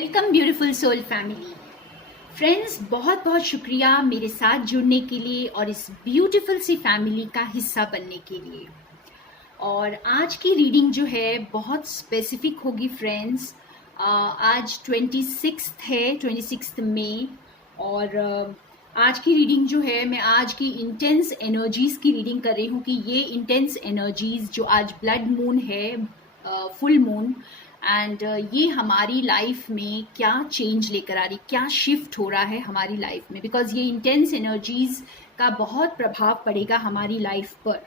Welcome beautiful soul family friends, बहुत बहुत शुक्रिया मेरे साथ जुड़ने के लिए और इस ब्यूटीफुल सी फैमिली का हिस्सा बनने के लिए। और आज की रीडिंग जो है बहुत स्पेसिफिक होगी फ्रेंड्स। आज 26 है, 26 मई। और आज की रीडिंग जो है, मैं आज की इंटेंस एनर्जीज की रीडिंग कर रही हूँ कि ये इंटेंस एनर्जीज जो आज ब्लड मून है, फुल मून, एंड ये हमारी लाइफ में क्या चेंज लेकर आ रही, क्या शिफ्ट हो रहा है हमारी लाइफ में, बिकॉज ये इंटेंस एनर्जीज का बहुत प्रभाव पड़ेगा हमारी लाइफ पर।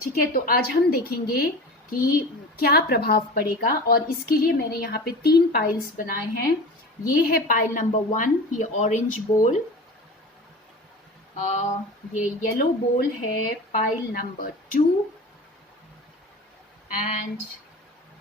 ठीक है, तो आज हम देखेंगे कि क्या प्रभाव पड़ेगा। और इसके लिए मैंने यहाँ पे 3 पाइल्स बनाए हैं। ये है पाइल नंबर 1, ये ऑरेंज बोल। ये येलो बोल है पाइल नंबर 2, एंड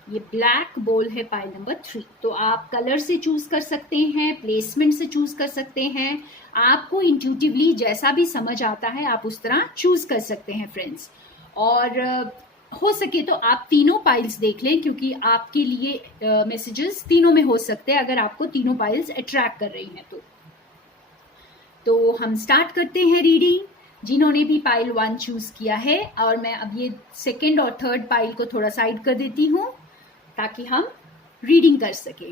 ये ब्लैक बोल है पाइल नंबर 3। तो आप कलर से चूज कर सकते हैं, प्लेसमेंट से चूज कर सकते हैं, आपको इंट्यूटिवली जैसा भी समझ आता है आप उस तरह चूज कर सकते हैं फ्रेंड्स। और हो सके तो आप तीनों पाइल्स देख लें, क्योंकि आपके लिए मैसेजेस तीनों में हो सकते हैं अगर आपको तीनों पाइल्स अट्रैक्ट कर रही हैं तो हम स्टार्ट करते हैं रीडिंग। जिन्होंने भी पाइल 1 चूज किया है, और मैं अब ये सेकेंड और थर्ड पाइल को थोड़ा साइड कर देती हूँ ताकि हम रीडिंग कर सके।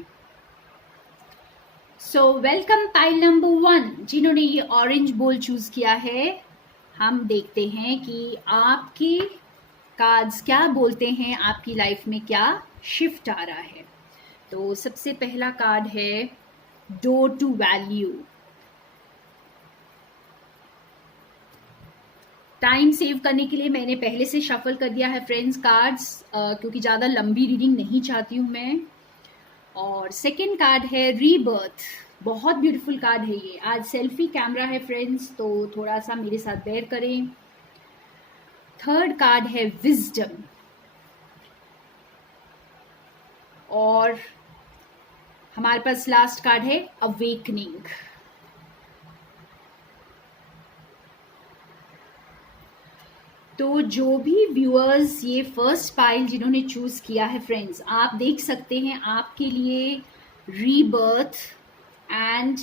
सो वेलकम पाइल नंबर 1, जिन्होंने ये ऑरेंज बोल चूज किया है। हम देखते हैं कि आपके कार्ड्स क्या बोलते हैं, आपकी लाइफ में क्या शिफ्ट आ रहा है। तो सबसे पहला कार्ड है door to value. Time save करने के लिए मैंने पहले से शफल कर दिया है फ्रेंड्स कार्ड्स, क्योंकि ज़्यादा लंबी रीडिंग नहीं चाहती हूँ मैं। और सेकंड कार्ड है रीबर्थ। बहुत ब्यूटीफुल कार्ड है ये। आज सेल्फी कैमरा है फ्रेंड्स, तो थोड़ा सा मेरे साथ बेयर करें। थर्ड कार्ड है विजडम, और हमारे पास लास्ट कार्ड है अवेकनिंग। तो जो भी व्यूअर्स ये फर्स्ट पाइल जिन्होंने चूज किया है फ्रेंड्स, आप देख सकते हैं आपके लिए रीबर्थ एंड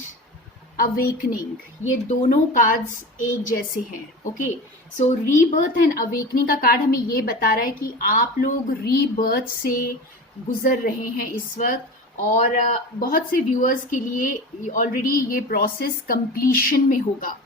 अवेकनिंग, ये दोनों कार्ड्स एक जैसे हैं। Okay, so rebirth and awakening का कार्ड हमें ये बता रहा है कि आप लोग रीबर्थ से गुजर रहे हैं इस वक्त, और बहुत से व्यूअर्स के लिए ऑलरेडी ये प्रोसेस कंप्लीशन में होगा,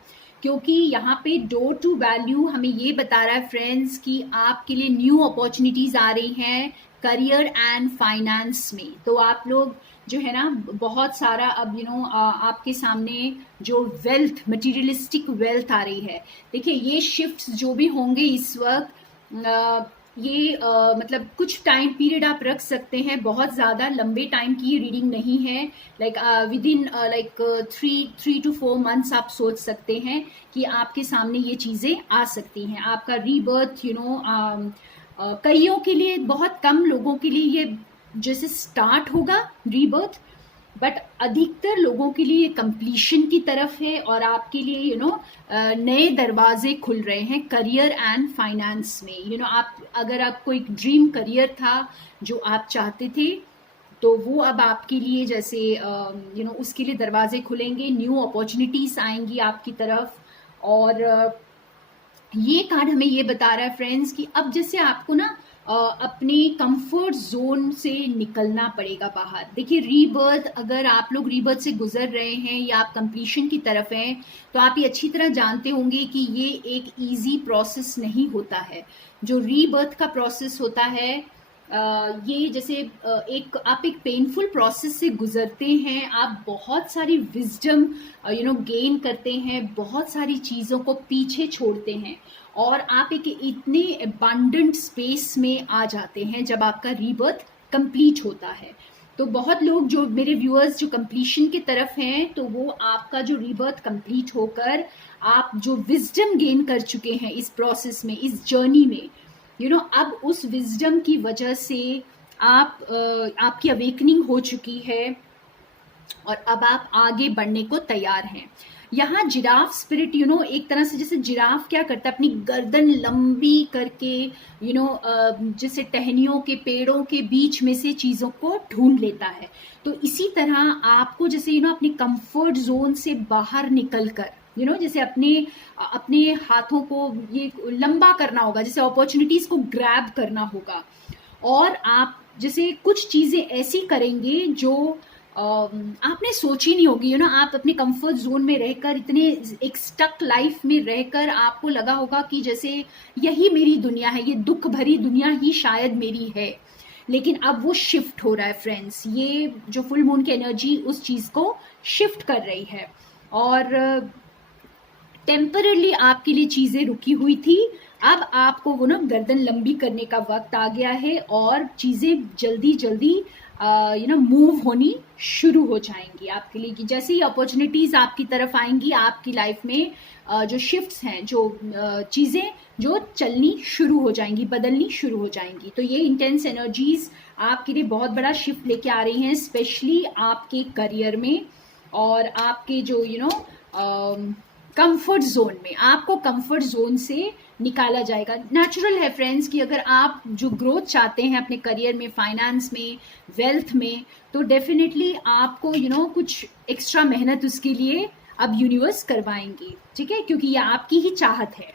क्योंकि यहाँ पे डोर टू वैल्यू हमें ये बता रहा है फ्रेंड्स कि आपके लिए न्यू अपॉर्चुनिटीज आ रही हैं करियर एंड फाइनेंस में। तो आप लोग जो है ना, बहुत सारा अब आपके सामने जो वेल्थ, मटेरियलिस्टिक वेल्थ आ रही है। देखिए, ये शिफ्ट्स जो भी होंगे इस वक्त, ये मतलब कुछ टाइम पीरियड आप रख सकते हैं, बहुत ज़्यादा लंबे टाइम की ये रीडिंग नहीं है। Like with in like 3 to 4 months आप सोच सकते हैं कि आपके सामने ये चीज़ें आ सकती हैं। आपका रीबर्थ कईयों के लिए, बहुत कम लोगों के लिए ये जैसे स्टार्ट होगा रीबर्थ, बट अधिकतर लोगों के लिए कंप्लीशन की तरफ है, और आपके लिए नए दरवाजे खुल रहे हैं करियर एंड फाइनेंस में। आप अगर आपको एक ड्रीम करियर था जो आप चाहते थे, तो वो अब आपके लिए जैसे उसके लिए दरवाजे खुलेंगे, न्यू अपॉर्चुनिटीज आएंगी आपकी तरफ। और ये कार्ड हमें ये बता रहा है फ्रेंड्स कि अब जैसे आपको ना अपने कंफर्ट जोन से निकलना पड़ेगा बाहर। देखिए, रीबर्थ, अगर आप लोग रीबर्थ से गुजर रहे हैं या आप कंप्लीशन की तरफ हैं, तो आप ये अच्छी तरह जानते होंगे कि ये एक इजी प्रोसेस नहीं होता है। जो रीबर्थ का प्रोसेस होता है, ये जैसे आप एक पेनफुल प्रोसेस से गुजरते हैं, आप बहुत सारी विजडम गेन करते हैं, बहुत सारी चीज़ों को पीछे छोड़ते हैं, और आप एक इतने अबंडेंट स्पेस में आ जाते हैं जब आपका रीबर्थ कंप्लीट होता है। तो बहुत लोग जो मेरे व्यूअर्स जो कंप्लीशन की तरफ हैं, तो वो आपका जो रीबर्थ कंप्लीट होकर आप जो विजडम गेन कर चुके हैं इस प्रोसेस में, इस जर्नी में, अब उस विजडम की वजह से आपकी अवेकनिंग हो चुकी है, और अब आप आगे बढ़ने को तैयार हैं। यहाँ जिराफ स्पिरिट एक तरह से, जैसे जिराफ क्या करता है, अपनी गर्दन लंबी करके जैसे टहनियों के पेड़ों के बीच में से चीज़ों को ढूंढ लेता है। तो इसी तरह आपको जैसे अपने कंफर्ट जोन से बाहर निकल कर जैसे अपने अपने हाथों को ये लंबा करना होगा, जैसे अपॉर्चुनिटीज को ग्रैब करना होगा। और आप जैसे कुछ चीज़ें ऐसी करेंगे जो आपने सोची नहीं होगी। आप अपने कंफर्ट जोन में रहकर, इतने एक स्टक लाइफ में रहकर आपको लगा होगा कि जैसे यही मेरी दुनिया है, ये दुख भरी दुनिया ही शायद मेरी है। लेकिन अब वो शिफ्ट हो रहा है फ्रेंड्स, ये जो फुल मून की एनर्जी उस चीज़ को शिफ्ट कर रही है। और टेम्परली आपके लिए चीज़ें रुकी हुई थी, अब आपको गर्दन लंबी करने का वक्त आ गया है और चीज़ें जल्दी जल्दी मूव होनी शुरू हो जाएंगी आपके लिए। कि जैसे ही अपॉर्चुनिटीज आपकी तरफ आएंगी, आपकी लाइफ में जो शिफ्ट्स हैं, जो चीज़ें जो चलनी शुरू हो जाएंगी, बदलनी शुरू हो जाएंगी। तो ये इंटेंस एनर्जीज आपके लिए बहुत बड़ा शिफ्ट लेके आ रही हैं, स्पेशली आपके करियर में और आपके जो कंफर्ट जोन में। आपको कंफर्ट जोन से निकाला जाएगा। नेचुरल है फ्रेंड्स कि अगर आप जो ग्रोथ चाहते हैं अपने करियर में, फाइनेंस में, वेल्थ में, तो डेफिनेटली आपको कुछ एक्स्ट्रा मेहनत उसके लिए अब यूनिवर्स करवाएंगी, ठीक है, क्योंकि ये आपकी ही चाहत है।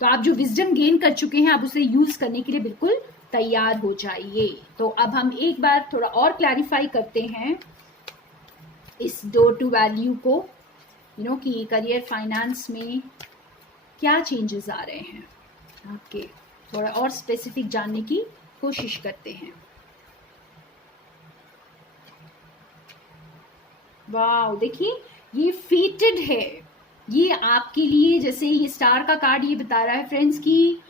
तो आप जो विजडम गेन कर चुके हैं, आप उसे यूज करने के लिए बिल्कुल तैयार हो जाइए। तो अब हम एक बार थोड़ा और क्लैरिफाई करते हैं इस डोर टू वैल्यू को, कि करियर फाइनेंस में क्या चेंजेस आ रहे हैं आपके, थोड़ा और स्पेसिफिक जानने की कोशिश करते हैं। वाह, देखिए ये फेटेड है, ये आपके लिए, जैसे ये स्टार का कार्ड ये बता रहा है फ्रेंड्स कि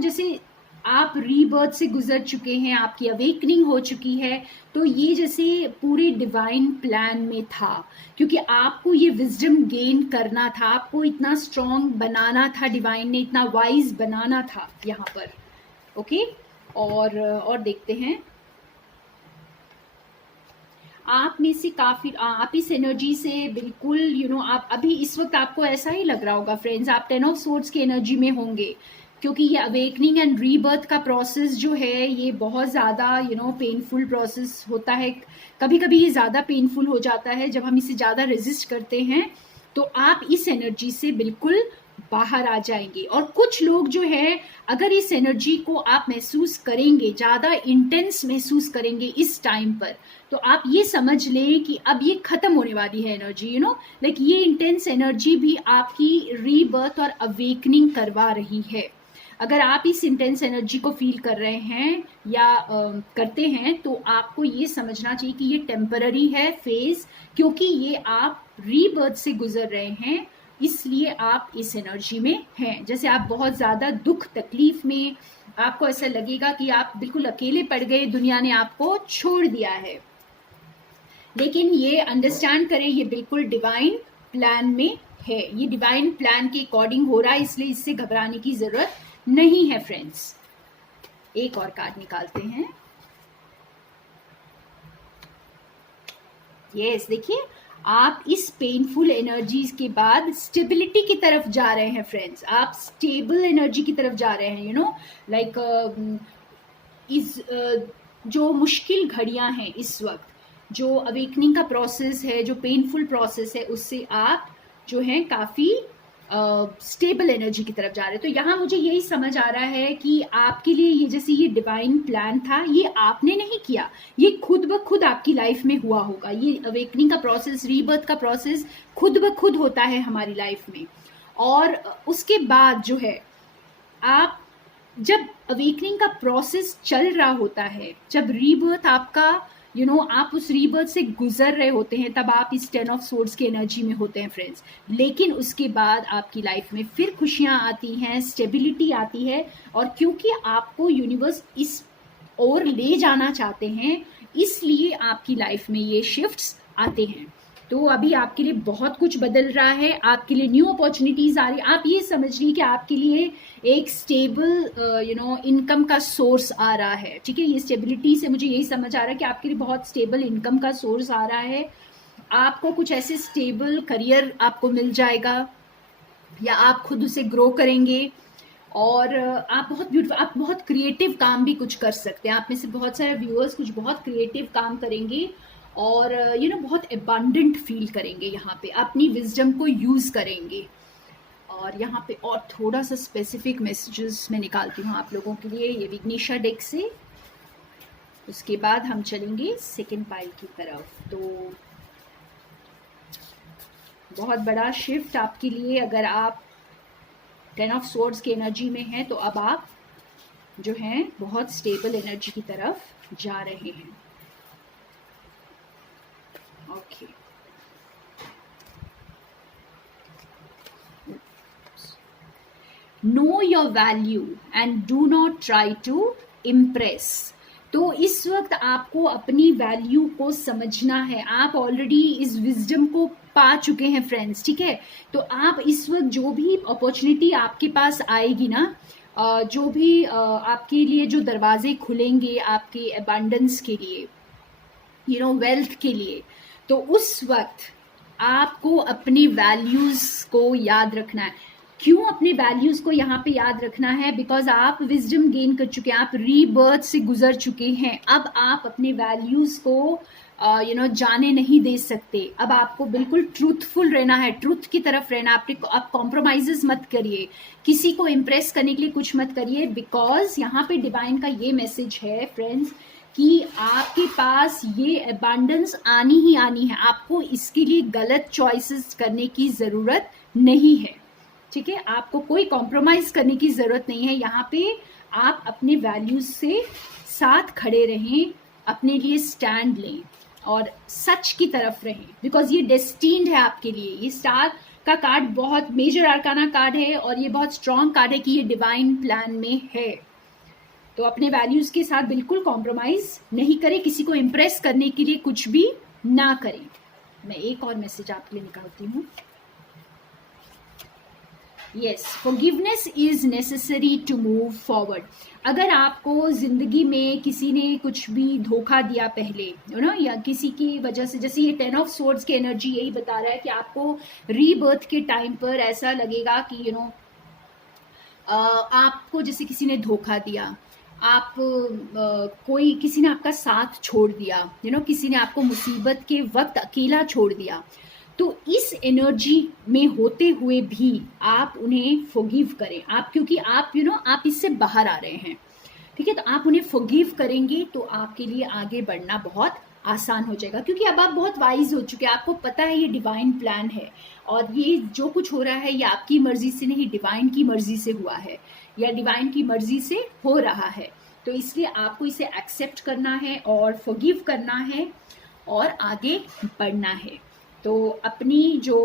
जैसे आप रीबर्थ से गुजर चुके हैं, आपकी अवेकनिंग हो चुकी है। तो ये जैसे पूरे डिवाइन प्लान में था, क्योंकि आपको ये विजडम गेन करना था, आपको इतना स्ट्रॉन्ग बनाना था, डिवाइन ने इतना वाइज बनाना था यहाँ पर। ओके, और देखते हैं आप में से काफी, आप इस एनर्जी से बिल्कुल आप अभी इस वक्त आपको ऐसा ही लग रहा होगा फ्रेंड्स, आप 10 ऑफ सोर्ड्स की एनर्जी में होंगे, क्योंकि ये अवेकनिंग एंड रीबर्थ का प्रोसेस जो है ये बहुत ज़्यादा पेनफुल प्रोसेस होता है। कभी कभी ये ज़्यादा पेनफुल हो जाता है जब हम इसे ज़्यादा रेजिस्ट करते हैं। तो आप इस एनर्जी से बिल्कुल बाहर आ जाएंगे। और कुछ लोग जो है, अगर इस एनर्जी को आप महसूस करेंगे, ज़्यादा इंटेंस महसूस करेंगे इस टाइम पर, तो आप ये समझ लें कि अब ये खत्म होने वाली है एनर्जी। लाइक ये इंटेंस एनर्जी भी आपकी रीबर्थ और अवेकनिंग करवा रही है। अगर आप इस इंटेंस एनर्जी को फील कर रहे हैं या करते हैं, तो आपको ये समझना चाहिए कि ये टेम्पररी है फेज, क्योंकि ये आप रीबर्थ से गुजर रहे हैं, इसलिए आप इस एनर्जी में हैं। जैसे आप बहुत ज़्यादा दुख तकलीफ में, आपको ऐसा लगेगा कि आप बिल्कुल अकेले पड़ गए, दुनिया ने आपको छोड़ दिया है। लेकिन ये अंडरस्टैंड करें, ये बिल्कुल डिवाइन प्लान में है, ये डिवाइन प्लान के अकॉर्डिंग हो रहा है, इसलिए इससे घबराने की जरूरत नहीं है फ्रेंड्स। एक और कार्ड निकालते हैं। यस, देखिए आप इस पेनफुल एनर्जीज के बाद स्टेबिलिटी की तरफ जा रहे हैं फ्रेंड्स, आप स्टेबल एनर्जी की तरफ जा रहे हैं। लाइक इस जो मुश्किल घड़ियां हैं इस वक्त, जो अवेकनिंग का प्रोसेस है, जो पेनफुल प्रोसेस है, उससे आप जो है काफी स्टेबल एनर्जी की तरफ जा रहे हैं। तो यहाँ मुझे यही समझ आ रहा है कि आपके लिए ये जैसे ये डिवाइन प्लान था, ये आपने नहीं किया, ये खुद ब खुद आपकी लाइफ में हुआ होगा। ये अवेकनिंग का प्रोसेस, रीबर्थ का प्रोसेस खुद ब खुद होता है हमारी लाइफ में। और उसके बाद जो है, आप जब अवेकनिंग का प्रोसेस चल रहा होता है, जब रीबर्थ आपका आप उस रीबर्थ से गुजर रहे होते हैं, तब आप इस 10 ऑफ सोर्ड्स की एनर्जी में होते हैं फ्रेंड्स। लेकिन उसके बाद आपकी लाइफ में फिर खुशियां आती हैं, स्टेबिलिटी आती है, और क्योंकि आपको यूनिवर्स इस ओर ले जाना चाहते हैं, इसलिए आपकी लाइफ में ये शिफ्ट्स आते हैं। तो अभी आपके लिए बहुत कुछ बदल रहा है, आपके लिए न्यू अपॉर्चुनिटीज आ रही है। आप ये समझिए कि आपके लिए एक स्टेबल इनकम का सोर्स आ रहा है, ठीक है। ये स्टेबिलिटी से मुझे यही समझ आ रहा है कि आपके लिए बहुत स्टेबल इनकम का सोर्स आ रहा है। आपको कुछ ऐसे स्टेबल करियर आपको मिल जाएगा, या आप खुद उसे ग्रो करेंगे। और आप बहुत क्रिएटिव काम भी कुछ कर सकते हैं। आप में से बहुत सारे व्यूअर्स कुछ बहुत क्रिएटिव काम करेंगे और बहुत एबंडेंट फील करेंगे। यहाँ पे अपनी विजडम को यूज करेंगे। और यहाँ पे और थोड़ा सा स्पेसिफिक मैसेजेस मैं निकालती हूँ आप लोगों के लिए, ये विघ्नेशा डेक से। उसके बाद हम चलेंगे सेकेंड पाइल की तरफ। तो बहुत बड़ा शिफ्ट आपके लिए, अगर आप 10 ऑफ स्वॉर्ड्स की एनर्जी में हैं तो अब आप जो हैं बहुत स्टेबल एनर्जी की तरफ जा रहे हैं। Okay, know your value and do not try to impress. तो इस वक्त आपको अपनी वैल्यू को समझना है। आप ऑलरेडी इस विजडम को पा चुके हैं फ्रेंड्स, ठीक है। तो आप इस वक्त जो भी अपॉर्चुनिटी आपके पास आएगी ना, जो भी आपके लिए जो दरवाजे खुलेंगे आपके अबंडेंस के लिए, वेल्थ के लिए, तो उस वक्त आपको अपनी वैल्यूज को याद रखना है। क्यों अपने वैल्यूज को यहाँ पे याद रखना है? बिकॉज आप विजडम गेन कर चुके हैं, आप रीबर्थ से गुजर चुके हैं। अब आप अपने वैल्यूज को जाने नहीं दे सकते। अब आपको बिल्कुल ट्रूथफुल रहना है, ट्रूथ की तरफ रहना। आप कॉम्प्रोमाइजेस मत करिए, किसी को इम्प्रेस करने के लिए कुछ मत करिए। बिकॉज यहाँ पे डिवाइन का ये मैसेज है फ्रेंड्स कि आपके पास ये अबंडेंस आनी ही आनी है। आपको इसके लिए गलत चॉइसेस करने की जरूरत नहीं है, ठीक है। आपको कोई कॉम्प्रोमाइज करने की जरूरत नहीं है। यहाँ पे आप अपने वैल्यूज से साथ खड़े रहें, अपने लिए स्टैंड लें और सच की तरफ रहें। बिकॉज ये डेस्टिन्ड है आपके लिए। ये स्टार का कार्ड बहुत मेजर आर्काना कार्ड है और ये बहुत स्ट्रॉन्ग कार्ड है कि ये डिवाइन प्लान में है। तो अपने वैल्यूज के साथ बिल्कुल कॉम्प्रोमाइज नहीं करें, किसी को इम्प्रेस करने के लिए कुछ भी ना करें। मैं एक और मैसेज आपके लिए निकालती हूँ। Yes, forgiveness is necessary to move forward. अगर आपको जिंदगी में किसी ने कुछ भी धोखा दिया पहले, या किसी की वजह से, जैसे ये 10 ऑफ स्वॉर्ड्स की एनर्जी यही बता रहा है कि आपको रीबर्थ के टाइम पर ऐसा लगेगा कि आपको जैसे किसी ने धोखा दिया, आप किसी ने आपका साथ छोड़ दिया, किसी ने आपको मुसीबत के वक्त अकेला छोड़ दिया। तो इस एनर्जी में होते हुए भी आप उन्हें फॉरगिव करें। आप क्योंकि आप आप इससे बाहर आ रहे हैं, ठीक है। तो आप उन्हें फॉरगिव करेंगे तो आपके लिए आगे बढ़ना बहुत आसान हो जाएगा। क्योंकि अब आप बहुत वाइज हो चुके हैं, आपको पता है ये डिवाइन प्लान है और ये जो कुछ हो रहा है ये आपकी मर्जी से नहीं, डिवाइन की मर्जी से हुआ है या डिवाइन की मर्जी से हो रहा है। तो इसलिए आपको इसे एक्सेप्ट करना है और फॉरगिव करना है और आगे बढ़ना है। तो अपनी जो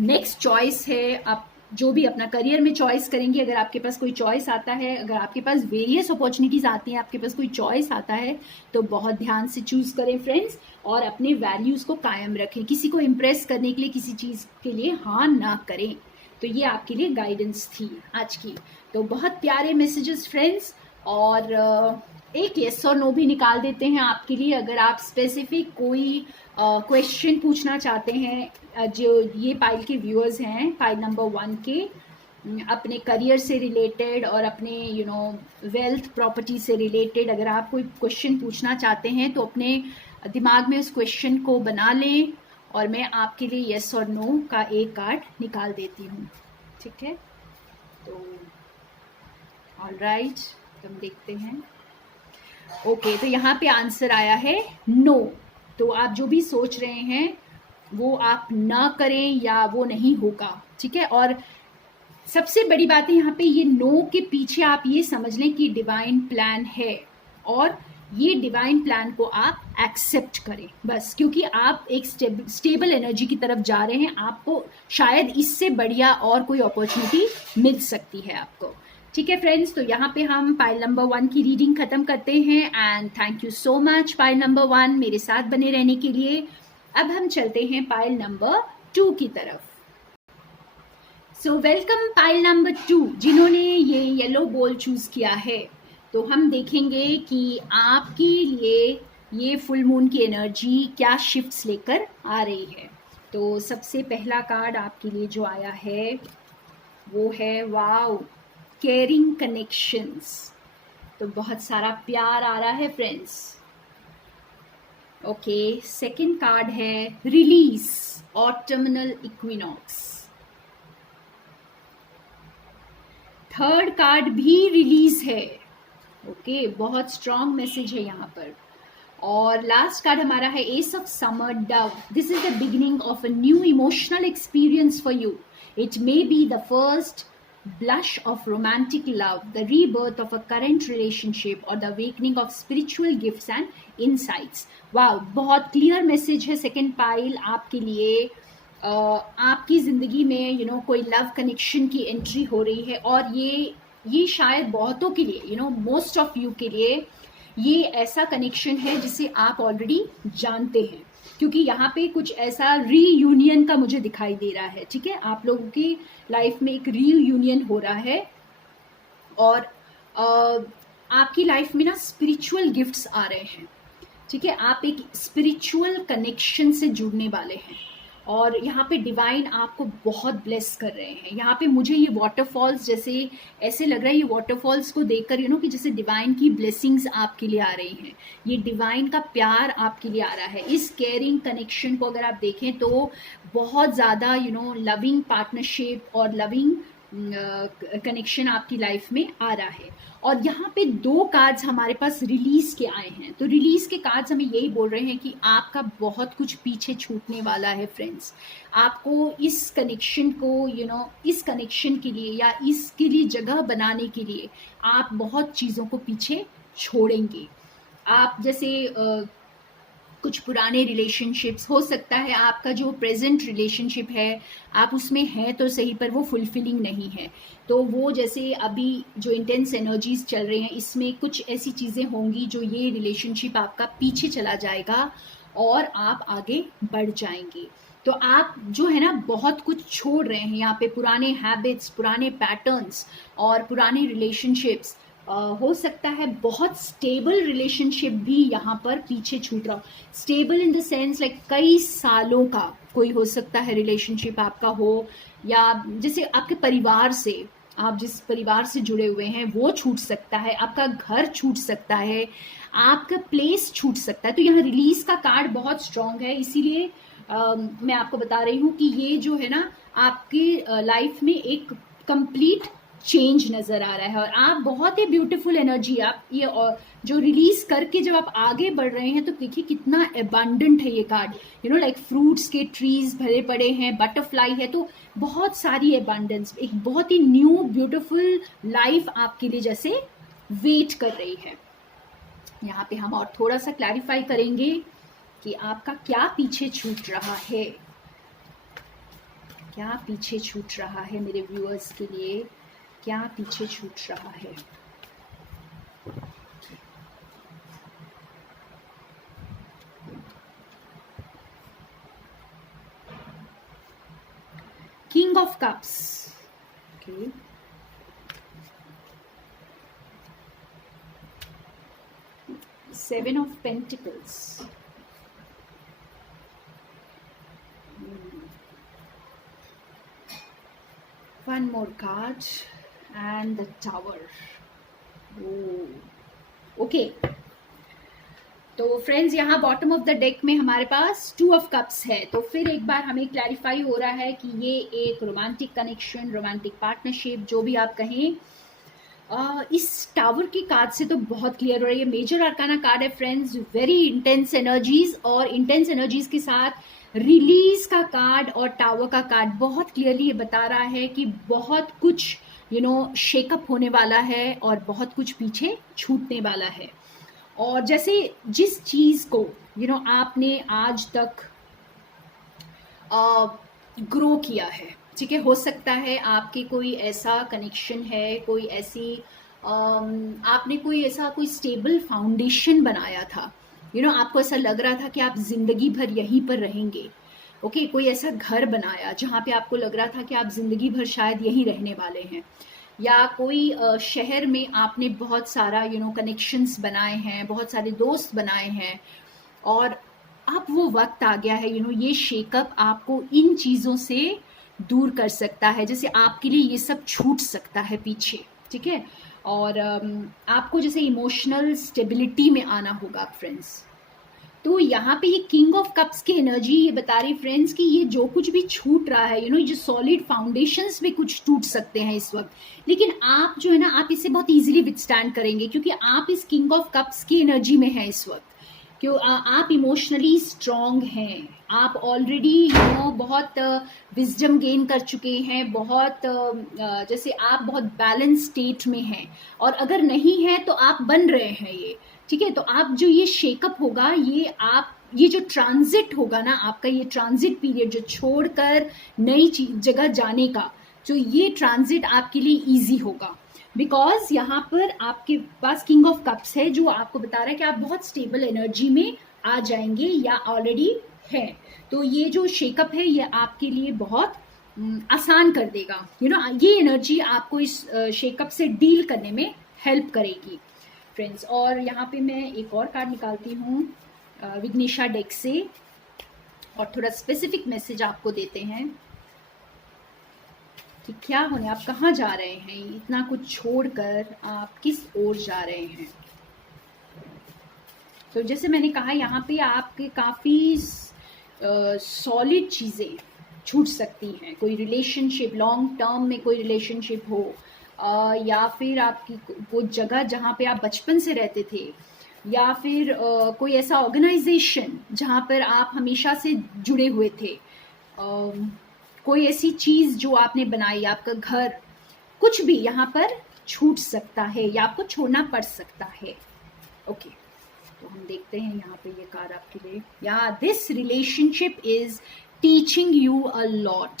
नेक्स्ट चॉइस है, आप जो भी अपना करियर में चॉइस करेंगे, अगर आपके पास कोई चॉइस आता है, अगर आपके पास वेरियस अपॉर्चुनिटीज आती हैं, आपके पास कोई चॉइस आता है, तो बहुत ध्यान से चूज करें फ्रेंड्स और अपने वैल्यूज को कायम रखें। किसी को इम्प्रेस करने के लिए, किसी चीज के लिए हाँ ना करें। तो ये आपके लिए गाइडेंस थी आज की। तो बहुत प्यारे मैसेजेस फ्रेंड्स, और एक येस और नो भी निकाल देते हैं आपके लिए। अगर आप स्पेसिफिक कोई क्वेश्चन पूछना चाहते हैं, जो ये पाइल के व्यूअर्स हैं, पाइल नंबर 1 के, अपने करियर से रिलेटेड और अपने वेल्थ प्रॉपर्टी से रिलेटेड, अगर आप कोई क्वेश्चन पूछना चाहते हैं तो अपने दिमाग में उस क्वेश्चन को बना लें और मैं आपके लिए येस और नो का एक कार्ड निकाल देती हूँ, ठीक है। तो ऑलराइट, हम देखते हैं। ओके, तो यहाँ पे आंसर आया है नो। तो आप जो भी सोच रहे हैं वो आप ना करें या वो नहीं होगा, ठीक है। और सबसे बड़ी बात है यहाँ पे, ये नो के पीछे आप ये समझ लें कि डिवाइन प्लान है और ये डिवाइन प्लान को आप एक्सेप्ट करें बस। क्योंकि आप एक स्टेबल एनर्जी की तरफ जा रहे हैं, आपको शायद इससे बढ़िया और कोई अपॉर्चुनिटी मिल सकती है आपको, ठीक है फ्रेंड्स। तो यहाँ पे हम पाइल नंबर 1 की रीडिंग खत्म करते हैं। And thank you so much pile number 1 मेरे साथ बने रहने के लिए। अब हम चलते हैं पाइल नंबर 2 की तरफ। सो वेलकम पाइल नंबर 2 जिन्होंने ये येलो बॉल चूज किया है। तो हम देखेंगे कि आपके लिए ये फुल मून की एनर्जी क्या शिफ्ट्स लेकर आ रही है। तो सबसे पहला कार्ड आपके लिए जो आया है वो है वाओ, केयरिंग कनेक्शंस। तो बहुत सारा प्यार आ रहा है फ्रेंड्स। ओके, सेकंड कार्ड है release, autumnal equinox. Third card भी रिलीज है। ओके, बहुत स्ट्रॉन्ग मैसेज है यहाँ पर। और लास्ट कार्ड हमारा है S of summer Dove. This is the beginning of a new emotional experience for you. It may be the first blush of romantic love, the rebirth of a current relationship, or the awakening of spiritual gifts and insights. wow, बहुत clear message है second pile आपके लिए। आपकी ज़िंदगी में कोई love connection की entry हो रही है, और ये शायद बहुतों के लिए मोस्ट ऑफ यू के लिए ये ऐसा कनेक्शन है जिसे आप ऑलरेडी जानते हैं, क्योंकि यहाँ पे कुछ ऐसा रीयूनियन का मुझे दिखाई दे रहा है। ठीक है, आप लोगों की लाइफ में एक रीयूनियन हो रहा है, और आपकी लाइफ में ना स्पिरिचुअल गिफ्ट्स आ रहे हैं। ठीक है, आप एक स्पिरिचुअल कनेक्शन से जुड़ने वाले हैं, और यहाँ पे डिवाइन आपको बहुत ब्लेस कर रहे हैं। यहाँ पे मुझे ये वाटरफॉल्स जैसे ऐसे लग रहा है, ये वाटरफॉल्स को देखकर कि जैसे डिवाइन की ब्लेसिंग्स आपके लिए आ रही हैं, ये डिवाइन का प्यार आपके लिए आ रहा है। इस केयरिंग कनेक्शन को अगर आप देखें तो बहुत ज़्यादा लविंग पार्टनरशिप और लविंग कनेक्शन आपकी लाइफ में आ रहा है। और यहाँ पे 2 कार्ड्स हमारे पास रिलीज के आए हैं। तो रिलीज के कार्ड्स हमें यही बोल रहे हैं कि आपका बहुत कुछ पीछे छूटने वाला है फ्रेंड्स। आपको इस कनेक्शन को इस कनेक्शन के लिए या इसके लिए जगह बनाने के लिए आप बहुत चीज़ों को पीछे छोड़ेंगे। आप जैसे कुछ पुराने रिलेशनशिप्स, हो सकता है आपका जो प्रेजेंट रिलेशनशिप है आप उसमें हैं तो सही, पर वो फुलफिलिंग नहीं है। तो वो जैसे अभी जो इंटेंस एनर्जीज चल रही हैं, इसमें कुछ ऐसी चीज़ें होंगी जो ये रिलेशनशिप आपका पीछे चला जाएगा और आप आगे बढ़ जाएंगे। तो आप जो है ना बहुत कुछ छोड़ रहे हैं यहाँ पे, पुराने हैबिट्स, पुराने पैटर्न्स और पुराने रिलेशनशिप्स। हो सकता है बहुत स्टेबल रिलेशनशिप भी यहाँ पर पीछे छूट रहा हो। Stable in the sense like कई सालों का कोई हो सकता है रिलेशनशिप आपका हो, या जैसे आपके परिवार से, आप जिस परिवार से जुड़े हुए हैं वो छूट सकता है, आपका घर छूट सकता है, आपका प्लेस छूट सकता है। तो यहाँ रिलीज का कार्ड बहुत स्ट्रांग है, इसीलिए मैं आपको बता रही हूँ कि ये जो है ना आपकी लाइफ में एक कंप्लीट चेंज नजर आ रहा है। और आप बहुत ही ब्यूटीफुल एनर्जी, आप ये और जो रिलीज करके जब आप आगे बढ़ रहे हैं तो देखिए कितना एबंडेंट है ये कार्ड। लाइक फ्रूट्स के ट्रीज भरे पड़े हैं, बटरफ्लाई है, तो बहुत सारी एबंडेंस, एक बहुत ही न्यू ब्यूटीफुल लाइफ आपके लिए जैसे वेट कर रही है। यहाँ पे हम और थोड़ा सा क्लैरिफाई करेंगे कि आपका क्या पीछे छूट रहा है, क्या पीछे छूट रहा है मेरे व्यूअर्स के लिए, क्या पीछे छूट रहा है। King of cups, okay, seven of pentacles, one more card and the tower. Okay, तो फ्रेंड्स यहाँ बॉटम ऑफ द डेक में हमारे पास 2 ऑफ कप्स है। तो फिर एक बार हमें क्लैरिफाई हो रहा है कि ये एक रोमांटिक कनेक्शन, रोमांटिक पार्टनरशिप, जो भी आप कहें, इस टावर की कार्ड से तो बहुत क्लियर हो रही है। मेजर आर्काना कार्ड है फ्रेंड्स, वेरी इंटेंस एनर्जीज, और इंटेंस एनर्जीज के साथ रिलीज का कार्ड और टावर का कार्ड बहुत क्लियरली ये बता रहा है कि बहुत कुछ शेकअप होने वाला है और बहुत कुछ पीछे छूटने वाला है। और जैसे जिस चीज को आपने आज तक ग्रो किया है, ठीक है, हो सकता है आपके कोई ऐसा कनेक्शन है, कोई ऐसी आपने कोई ऐसा कोई स्टेबल फाउंडेशन बनाया था आपको ऐसा लग रहा था कि आप जिंदगी भर यहीं पर रहेंगे। ओके, कोई ऐसा घर बनाया जहाँ पे आपको लग रहा था कि आप जिंदगी भर शायद यहीं रहने वाले हैं, या कोई शहर में आपने बहुत सारा कनेक्शंस बनाए हैं, बहुत सारे दोस्त बनाए हैं, और अब वो वक्त आ गया है, ये शेकअप आपको इन चीज़ों से दूर कर सकता है। जैसे आपके लिए ये सब छूट सकता है पीछे, ठीक है। और आपको जैसे इमोशनल स्टेबिलिटी में आना होगा फ्रेंड्स। तो यहाँ पे ये किंग ऑफ कप्स की एनर्जी ये बता रही फ्रेंड्स कि ये जो कुछ भी छूट रहा है, जो सॉलिड फाउंडेशंस भी कुछ टूट सकते हैं इस वक्त, लेकिन आप जो है ना, आप इसे बहुत इजीली विथस्टैंड करेंगे, क्योंकि आप इस किंग ऑफ कप्स की एनर्जी में हैं इस वक्त। क्यों आप इमोशनली स्ट्रांग हैं, आप ऑलरेडी बहुत विजडम गेन कर चुके हैं, बहुत जैसे आप बहुत बैलेंस स्टेट में हैं, और अगर नहीं है तो आप बन रहे हैं ये, ठीक है। तो आप जो ये शेकअप होगा, ये जो ट्रांजिट होगा ना आपका, ये ट्रांजिट पीरियड जो छोड़कर नई जगह जाने का, जो ये ट्रांजिट आपके लिए इजी होगा, बिकॉज यहाँ पर आपके पास किंग ऑफ कप्स है जो आपको बता रहा है कि आप बहुत स्टेबल एनर्जी में आ जाएंगे या ऑलरेडी है। तो ये जो शेकअप है ये आपके लिए बहुत आसान कर देगा, ये एनर्जी आपको इस शेकअप से डील करने में हेल्प करेगी फ्रेंड्स। और यहाँ पे मैं एक और कार्ड निकालती हूँ विघ्नेशा डेक से, और थोड़ा स्पेसिफिक मैसेज आपको देते हैं कि क्या होने, आप कहाँ जा रहे हैं, इतना कुछ छोड़कर आप किस ओर जा रहे हैं। तो जैसे मैंने कहा, यहाँ पे आपके काफ़ी सॉलिड चीज़ें छूट सकती हैं। कोई रिलेशनशिप, लॉन्ग टर्म में कोई रिलेशनशिप हो, या फिर आपकी वो जगह जहाँ पे आप बचपन से रहते थे, या फिर कोई ऐसा ऑर्गेनाइजेशन जहाँ पर आप हमेशा से जुड़े हुए थे, कोई ऐसी चीज़ जो आपने बनाई, आपका घर, कुछ भी यहाँ पर छूट सकता है या आपको छोड़ना पड़ सकता है। ओके, तो हम देखते हैं यहाँ पे ये कार्ड आपके लिए। या this relationship is teaching you a lot.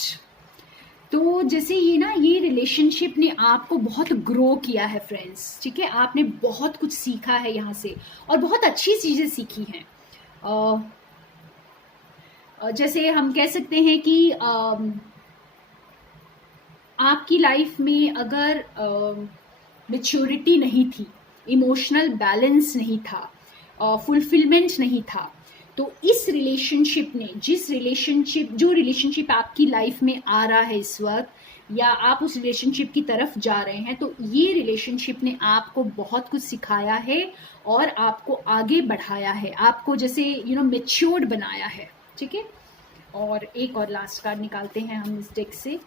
तो जैसे ये रिलेशनशिप ने आपको बहुत ग्रो किया है फ्रेंड्स, ठीक है। आपने बहुत कुछ सीखा है यहाँ से, और बहुत अच्छी चीज़ें सीखी हैं। जैसे हम कह सकते हैं कि आपकी लाइफ में अगर मैच्योरिटी नहीं थी, इमोशनल बैलेंस नहीं था, फुलफिलमेंट नहीं था, तो इस रिलेशनशिप ने, जो रिलेशनशिप आपकी लाइफ में आ रहा है इस वक्त, या आप उस रिलेशनशिप की तरफ जा रहे हैं, तो ये रिलेशनशिप ने आपको बहुत कुछ सिखाया है और आपको आगे बढ़ाया है, आपको जैसे मैच्योर्ड बनाया है, ठीक है। और एक और लास्ट कार्ड निकालते हैं हम इस डेक से।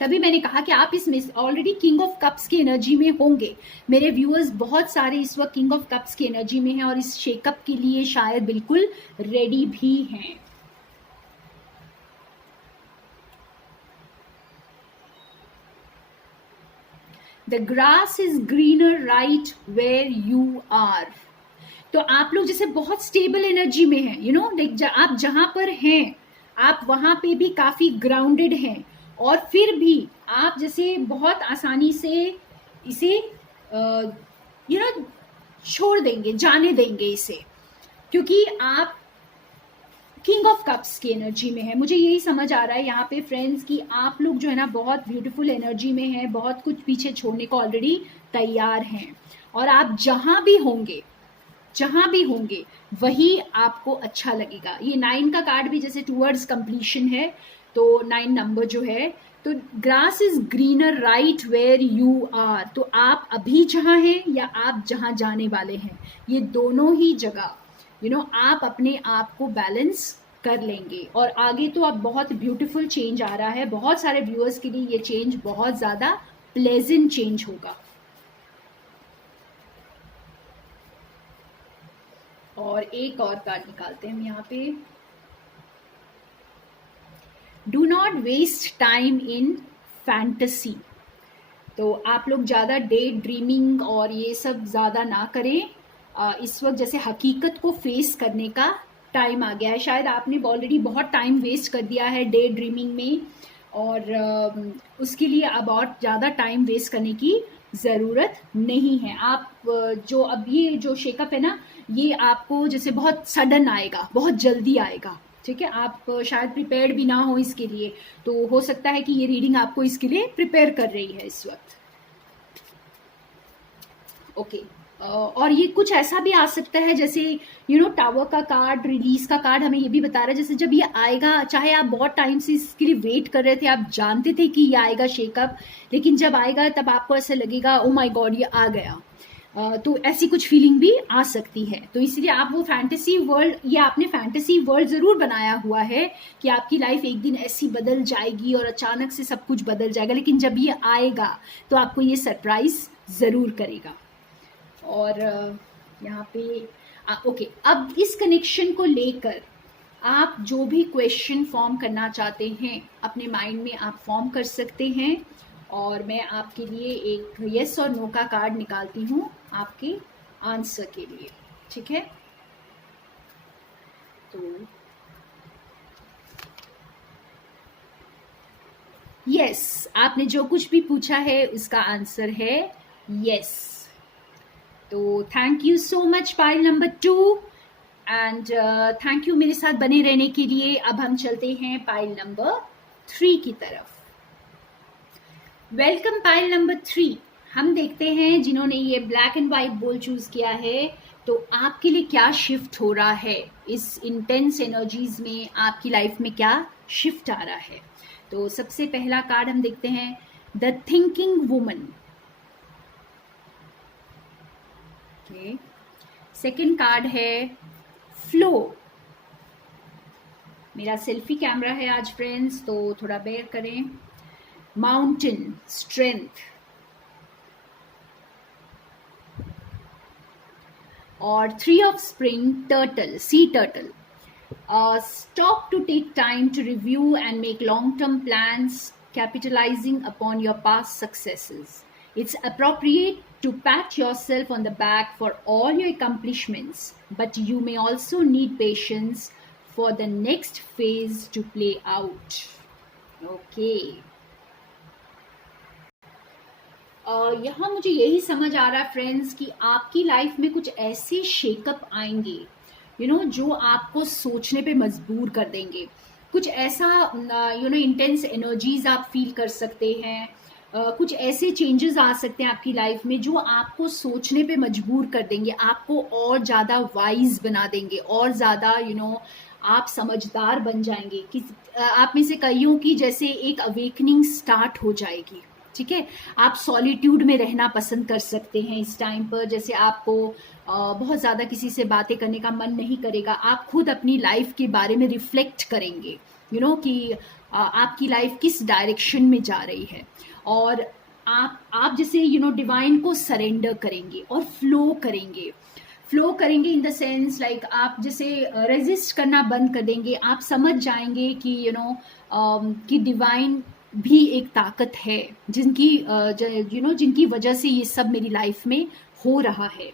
तभी मैंने कहा कि आप इसमें ऑलरेडी किंग ऑफ कप्स की एनर्जी में होंगे। मेरे व्यूअर्स बहुत सारे इस वक्त किंग ऑफ कप्स की एनर्जी में हैं और इस शेकअप के लिए शायद बिल्कुल रेडी भी हैं। The grass is greener right where you are. तो आप लोग जैसे बहुत स्टेबल एनर्जी में हैं, आप जहां पर हैं आप वहां पे भी काफी ग्राउंडेड हैं, और फिर भी आप जैसे बहुत आसानी से इसे छोड़ देंगे, जाने देंगे इसे, क्योंकि आप किंग ऑफ कप्स की एनर्जी में है। मुझे यही समझ आ रहा है यहाँ पे फ्रेंड्स कि आप लोग जो है ना बहुत ब्यूटीफुल एनर्जी में हैं, बहुत कुछ पीछे छोड़ने को ऑलरेडी तैयार हैं, और आप जहां भी होंगे वही आपको अच्छा लगेगा। ये 9 का कार्ड भी जैसे टूवर्ड्स कंप्लीशन है, तो 9 नंबर जो है, तो grass is greener right where you are. तो आप अभी जहां हैं या आप जहां जाने वाले हैं, ये दोनों ही जगह आप अपने आप को बैलेंस कर लेंगे, और आगे तो अब बहुत ब्यूटीफुल चेंज आ रहा है। बहुत सारे व्यूअर्स के लिए ये चेंज बहुत ज्यादा प्लेजेंट चेंज होगा। और एक और कार्ड निकालते हैं हम यहाँ पे। Do not waste time in fantasy. तो आप लोग ज़्यादा डे ड्रीमिंग और ये सब ज़्यादा ना करें। इस वक्त जैसे हकीकत को फेस करने का टाइम आ गया है। शायद आपने ऑलरेडी बहुत टाइम वेस्ट कर दिया है डे ड्रीमिंग में, और उसके लिए अब और ज़्यादा टाइम वेस्ट करने की ज़रूरत नहीं है। आप जो अब ये जो शेकअप है ना, ये आपको जैसे बहुत सडन आएगा, बहुत जल्दी आएगा, ठीक है? आप शायद प्रिपेयर्ड भी ना हो इसके लिए, तो हो सकता है कि ये रीडिंग आपको इसके लिए प्रिपेयर कर रही है इस वक्त। ओके। और ये कुछ ऐसा भी आ सकता है जैसे टावर का कार्ड, रिलीज का कार्ड हमें ये भी बता रहा है, जैसे जब ये आएगा, चाहे आप बहुत टाइम से इसके लिए वेट कर रहे थे, आप जानते थे कि ये आएगा शेकअप, लेकिन जब आएगा तब आपको ऐसा लगेगा ओ माय गॉड ये आ गया। तो ऐसी कुछ फीलिंग भी आ सकती है। तो इसलिए आप वो फैंटेसी वर्ल्ड, ये आपने फैंटेसी वर्ल्ड जरूर बनाया हुआ है कि आपकी लाइफ एक दिन ऐसी बदल जाएगी और अचानक से सब कुछ बदल जाएगा, लेकिन जब ये आएगा तो आपको ये सरप्राइज जरूर करेगा। और यहाँ पे ओके, अब इस कनेक्शन को लेकर आप जो भी क्वेश्चन फॉर्म करना चाहते हैं अपने माइंड में आप फॉर्म कर सकते हैं, और मैं आपके लिए एक यस और नो का कार्ड निकालती हूँ आपके आंसर के लिए, ठीक है? तो यस, आपने जो कुछ भी पूछा है उसका आंसर है यस। तो thank you so much pile number 2, and thank you मेरे साथ बने रहने के लिए। अब हम चलते हैं पाइल नंबर 3 की तरफ। Welcome pile number 3। हम देखते हैं जिन्होंने ये ब्लैक एंड व्हाइट बोल चूज किया है, तो आपके लिए क्या शिफ्ट हो रहा है इस इंटेंस एनर्जीज में, आपकी लाइफ में क्या शिफ्ट आ रहा है। तो सबसे पहला कार्ड हम देखते हैं the thinking woman. Second card है फ्लो। मेरा सेल्फी कैमरा है आज फ्रेंड्स, तो थोड़ा बेयर करें। Mountain, strength. और 3 of spring, turtle, sea turtle. Stop to take time to review and make long-term plans, capitalizing upon your past successes. It's appropriate to pat yourself on the back for all your accomplishments, but you may also need patience for the next phase to play out. Okay. यहाँ मुझे यही समझ आ रहा है friends कि आपकी life में कुछ ऐसे शेकअप आएंगे जो आपको सोचने पे मजबूर कर देंगे। कुछ ऐसा इंटेंस एनर्जीज आप फील कर सकते हैं। कुछ ऐसे चेंजेस आ सकते हैं आपकी लाइफ में जो आपको सोचने पे मजबूर कर देंगे, आपको और ज़्यादा वाइज बना देंगे, और ज़्यादा आप समझदार बन जाएंगे। कि आप में से कईयों की जैसे एक अवेकनिंग स्टार्ट हो जाएगी, ठीक है? आप सॉलिट्यूड में रहना पसंद कर सकते हैं इस टाइम पर, जैसे आपको बहुत ज़्यादा किसी से बातें करने का मन नहीं करेगा। आप खुद अपनी लाइफ के बारे में रिफ्लेक्ट करेंगे कि आपकी लाइफ किस डायरेक्शन में जा रही है, और आप जैसे डिवाइन को सरेंडर करेंगे और फ्लो करेंगे इन द सेंस लाइक आप जैसे रेजिस्ट करना बंद कर देंगे। आप समझ जाएंगे कि कि डिवाइन भी एक ताकत है जिनकी जिनकी वजह से ये सब मेरी लाइफ में हो रहा है।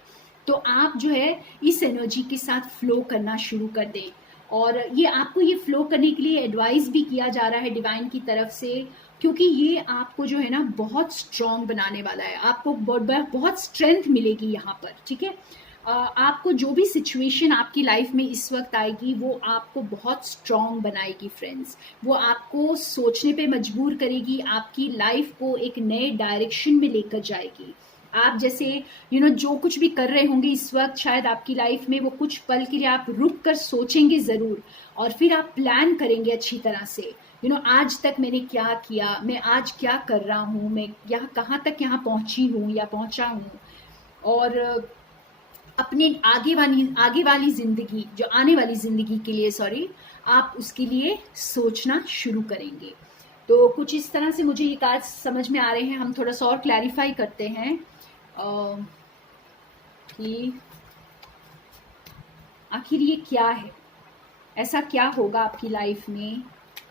तो आप जो है इस एनर्जी के साथ फ्लो करना शुरू कर दें, और ये आपको ये फ्लो करने के लिए एडवाइस भी किया जा रहा है डिवाइन की तरफ से, क्योंकि ये आपको जो है ना बहुत स्ट्रांग बनाने वाला है। आपको बहुत स्ट्रेंथ मिलेगी यहाँ पर, ठीक है? आपको जो भी सिचुएशन आपकी लाइफ में इस वक्त आएगी वो आपको बहुत स्ट्रांग बनाएगी फ्रेंड्स। वो आपको सोचने पे मजबूर करेगी, आपकी लाइफ को एक नए डायरेक्शन में लेकर जाएगी। आप जैसे जो कुछ भी कर रहे होंगे इस वक्त, शायद आपकी लाइफ में वो कुछ पल के लिए आप रुक कर सोचेंगे ज़रूर, और फिर आप प्लान करेंगे अच्छी तरह से। आज तक मैंने क्या किया, मैं आज क्या कर रहा हूँ, मैं यहाँ कहाँ तक यहाँ पहुँची हूँ या पहुँचा हूँ, और अपने आगे वाली जिंदगी, जो आने वाली जिंदगी के लिए आप उसके लिए सोचना शुरू करेंगे। तो कुछ इस तरह से मुझे ये कार्ड समझ में आ रहे हैं। हम थोड़ा सा और क्लैरिफाई करते हैं कि आखिर ये क्या है, ऐसा क्या होगा आपकी लाइफ में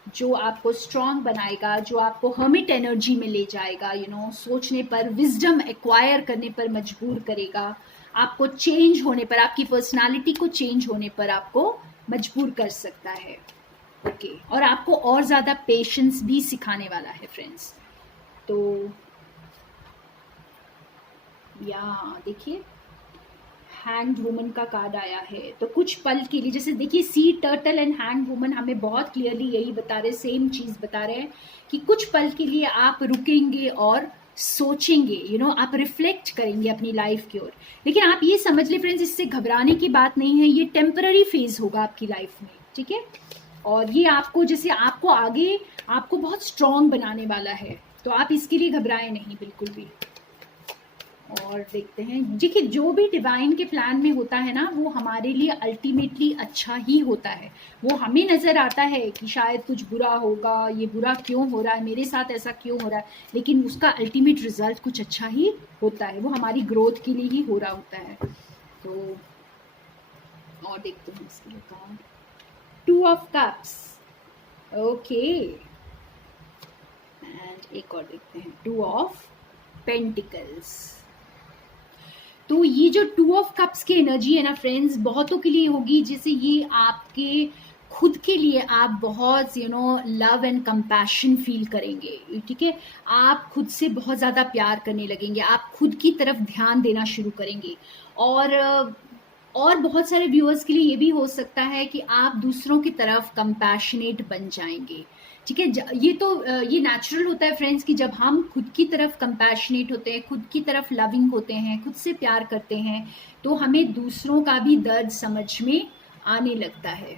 जो आपको स्ट्रांग बनाएगा, जो आपको हर्मिट एनर्जी में ले जाएगा, सोचने पर, विजडम एक्वायर करने पर मजबूर करेगा, आपको चेंज होने पर, आपकी पर्सनालिटी को चेंज होने पर आपको मजबूर कर सकता है। ओके, और आपको और ज़्यादा पेशेंस भी सिखाने वाला है फ्रेंड्स। तो या देखिए हैंग्ड वुमन का कार्ड आया है। तो कुछ पल के लिए, जैसे देखिए sea turtle and hanged woman हमें बहुत क्लियरली यही बता रहे, सेम चीज बता रहे हैं कि कुछ पल के लिए आप रुकेंगे और सोचेंगे, आप रिफ्लेक्ट करेंगे अपनी लाइफ की ओर। लेकिन आप ये समझ ले फ्रेंड्स, इससे घबराने की बात नहीं है, ये टेम्पररी फेज होगा आपकी लाइफ में, ठीक है। और ये आपको जैसे आपको आगे आपको बहुत स्ट्रांग बनाने वाला है, तो आप इसके लिए घबराए नहीं बिल्कुल भी। और देखते हैं, देखिए जो भी डिवाइन के प्लान में होता है ना, वो हमारे लिए अल्टीमेटली अच्छा ही होता है। वो हमें नज़र आता है कि शायद कुछ बुरा होगा, ये बुरा क्यों हो रहा है, मेरे साथ ऐसा क्यों हो रहा है, लेकिन उसका अल्टीमेट रिजल्ट कुछ अच्छा ही होता है, वो हमारी ग्रोथ के लिए ही हो रहा होता है। तो और देखते हैं इसके लिए card, 2 of cups, okay, and एक और देखते हैं 2 ऑफ पेंटिकल्स। तो ये जो 2 ऑफ कप्स की एनर्जी है ना फ्रेंड्स, बहुतों के लिए होगी, जैसे ये आपके खुद के लिए आप बहुत लव एंड कंपैशन फील करेंगे, ठीक है। आप खुद से बहुत ज़्यादा प्यार करने लगेंगे, आप खुद की तरफ ध्यान देना शुरू करेंगे। और बहुत सारे व्यूअर्स के लिए ये भी हो सकता है कि आप दूसरों की तरफ कंपैशनेट बन जाएंगे, ठीक है। ये नेचुरल होता है फ्रेंड्स कि जब हम खुद की तरफ कंपैशनेट होते हैं, खुद की तरफ लविंग होते हैं, खुद से प्यार करते हैं, तो हमें दूसरों का भी दर्द समझ में आने लगता है।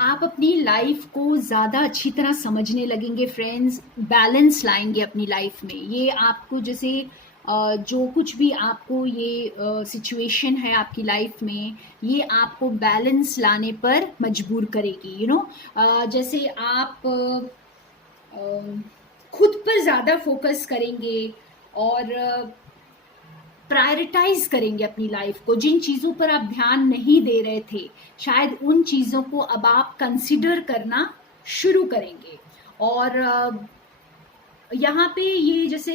आप अपनी लाइफ को ज़्यादा अच्छी तरह समझने लगेंगे फ्रेंड्स, बैलेंस लाएंगे अपनी लाइफ में। ये आपको जैसे जो कुछ भी आपको ये सिचुएशन है आपकी लाइफ में, ये आपको बैलेंस लाने पर मजबूर करेगी। जैसे आप खुद पर ज़्यादा फोकस करेंगे और प्रायोरिटाइज करेंगे अपनी लाइफ को। जिन चीज़ों पर आप ध्यान नहीं दे रहे थे, शायद उन चीज़ों को अब आप कंसिडर करना शुरू करेंगे। और यहाँ पे ये जैसे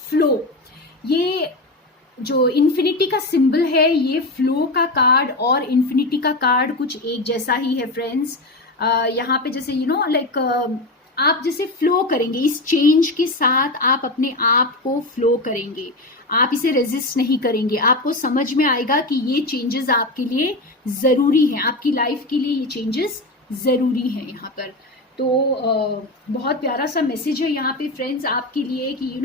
फ्लो, ये जो इन्फिनिटी का सिंबल है, ये फ्लो का कार्ड और इन्फिनिटी का कार्ड कुछ एक जैसा ही है फ्रेंड्स। यहाँ पे जैसे लाइक आप जैसे फ्लो करेंगे इस चेंज के साथ, आप अपने आप को फ्लो करेंगे, आप इसे रेजिस्ट नहीं करेंगे। आपको समझ में आएगा कि ये चेंजेस आपके लिए ज़रूरी हैं, आपकी लाइफ के लिए ये चेंजेस ज़रूरी हैं यहाँ पर। तो बहुत प्यारा सा मैसेज है यहाँ पे फ्रेंड्स आपके लिए कि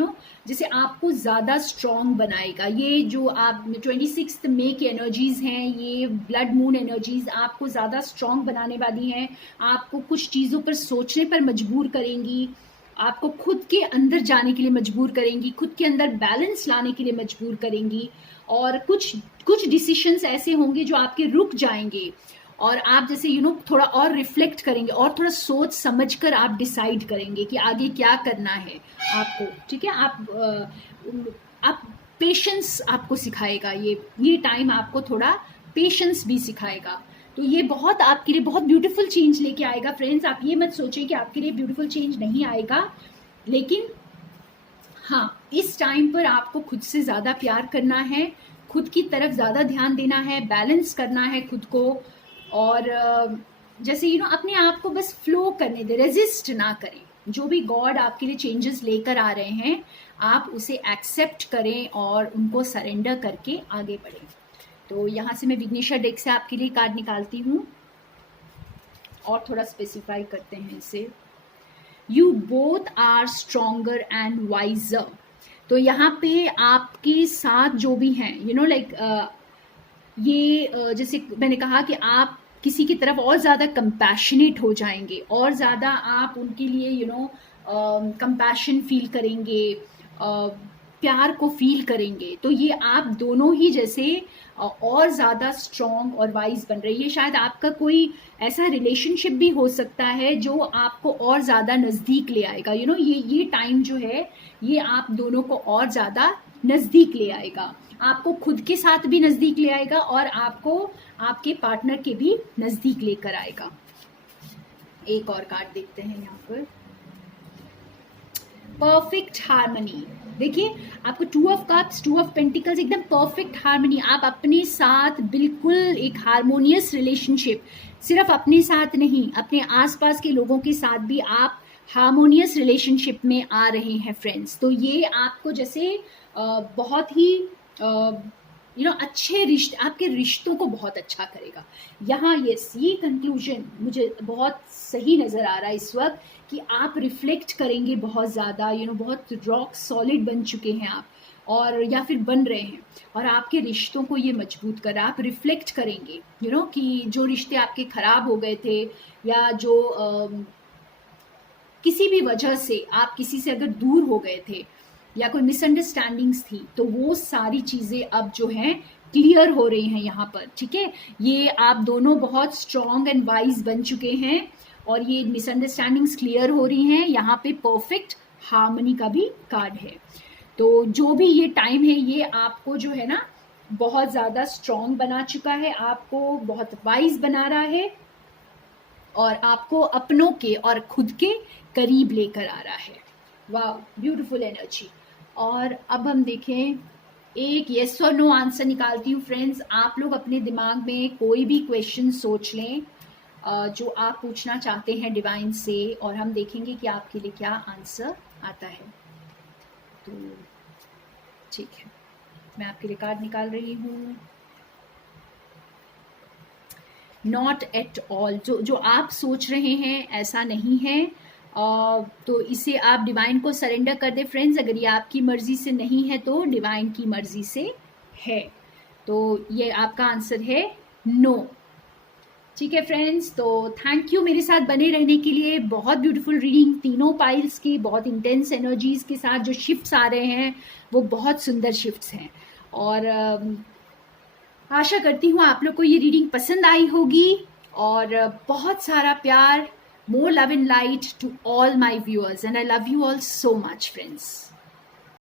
जैसे आपको ज़्यादा स्ट्रॉन्ग बनाएगा। ये जो आप 26 मई की एनर्जीज़ हैं, ये ब्लड मून एनर्जीज़ आपको ज़्यादा स्ट्रॉन्ग बनाने वाली हैं, आपको कुछ चीज़ों पर सोचने पर मजबूर करेंगी, आपको खुद के अंदर जाने के लिए मजबूर करेंगी, खुद के अंदर बैलेंस लाने के लिए मजबूर करेंगी। और कुछ डिसीशंस ऐसे होंगे जो आपके रुक जाएंगे, और आप जैसे थोड़ा और रिफ्लेक्ट करेंगे और थोड़ा सोच समझकर आप डिसाइड करेंगे कि आगे क्या करना है आपको, ठीक है। आप पेशेंस आपको सिखाएगा, ये टाइम आपको थोड़ा पेशेंस भी सिखाएगा। तो ये बहुत आपके लिए बहुत ब्यूटीफुल चेंज लेके आएगा फ्रेंड्स। आप ये मत सोचें कि आपके लिए ब्यूटीफुल चेंज नहीं आएगा, लेकिन हाँ, इस टाइम पर आपको खुद से ज़्यादा प्यार करना है, खुद की तरफ ज़्यादा ध्यान देना है, बैलेंस करना है खुद को। और जैसे अपने आप को बस फ्लो करने दे, रेजिस्ट ना करें। जो भी गॉड आपके लिए चेंजेस लेकर आ रहे हैं, आप उसे एक्सेप्ट करें और उनको सरेंडर करके आगे बढ़ें। तो यहाँ से मैं विघ्नेश्वर डेक से आपके लिए कार्ड निकालती हूँ और थोड़ा स्पेसिफाई करते हैं इसे। You both are stronger and wiser. तो यहाँ पे आपके साथ जो भी हैं ये जैसे मैंने कहा कि आप किसी की तरफ और ज़्यादा कंपैशनेट हो जाएंगे, और ज़्यादा आप उनके लिए कंपैशन फील करेंगे, प्यार को फील करेंगे। तो ये आप दोनों ही जैसे और ज़्यादा स्ट्रॉन्ग और वाइज बन रही है। शायद आपका कोई ऐसा रिलेशनशिप भी हो सकता है जो आपको और ज़्यादा नज़दीक ले आएगा। ये टाइम जो है, ये आप दोनों को और ज़्यादा नज़दीक ले आएगा, आपको खुद के साथ भी नज़दीक ले आएगा और आपको आपके पार्टनर के भी नज़दीक लेकर आएगा। एक और कार्ड देखते हैं यहाँ पर, परफेक्ट हार्मनी। देखिए आपको 2 ऑफ कप्स, 2 ऑफ पेंटिकल्स, एकदम परफेक्ट हार्मनी। आप अपने साथ बिल्कुल एक हार्मोनियस रिलेशनशिप, सिर्फ अपने साथ नहीं, अपने आसपास के लोगों के साथ भी आप हार्मोनियस रिलेशनशिप में आ रहे हैं फ्रेंड्स। तो ये आपको जैसे बहुत ही अच्छे रिश्ते, आपके रिश्तों को बहुत अच्छा करेगा। यहाँ यस, ये कंक्लूजन मुझे बहुत सही नज़र आ रहा है इस वक्त कि आप रिफ्लेक्ट करेंगे बहुत ज़्यादा, बहुत रॉक सॉलिड बन चुके हैं आप, और या फिर बन रहे हैं, और आपके रिश्तों को ये मजबूत कर, आप रिफ्लेक्ट करेंगे कि जो रिश्ते आपके ख़राब हो गए थे, या जो किसी भी वजह से आप किसी से अगर दूर हो गए थे, या कोई मिसअंडरस्टैंडिंग्स थी, तो वो सारी चीज़ें अब जो हैं क्लियर हो रही हैं यहाँ पर, ठीक है। ये आप दोनों बहुत स्ट्रॉन्ग एंड वाइज बन चुके हैं, और ये मिसअंडरस्टैंडिंग्स क्लियर हो रही हैं। यहाँ पे परफेक्ट हार्मनी का भी कार्ड है। तो जो भी ये टाइम है, ये आपको जो है ना बहुत ज़्यादा स्ट्रॉन्ग बना चुका है, आपको बहुत वाइज बना रहा है, और आपको अपनों के और खुद के करीब लेकर आ रहा है। वाह, ब्यूटीफुल एनर्जी। और अब हम देखें, एक येस और नो आंसर निकालती हूँ फ्रेंड्स। आप लोग अपने दिमाग में कोई भी क्वेश्चन सोच लें जो आप पूछना चाहते हैं डिवाइन से, और हम देखेंगे कि आपके लिए क्या आंसर आता है। तो ठीक है, मैं आपके लिए कार्ड निकाल रही हूँ। नॉट एट ऑल, जो आप सोच रहे हैं ऐसा नहीं है। तो इसे आप डिवाइन को सरेंडर कर दे फ्रेंड्स। अगर ये आपकी मर्जी से नहीं है तो डिवाइन की मर्जी से है। तो ये आपका आंसर है नो। ठीक है फ्रेंड्स, तो थैंक यू मेरे साथ बने रहने के लिए। बहुत ब्यूटीफुल रीडिंग, तीनों पाइल्स की बहुत इंटेंस एनर्जीज के साथ जो शिफ्ट्स आ रहे हैं वो बहुत सुंदर शिफ्ट्स हैं, और आशा करती हूँ आप लोग को ये रीडिंग पसंद आई होगी। और बहुत सारा प्यार, more love and light to all my viewers, and I love you all so much friends.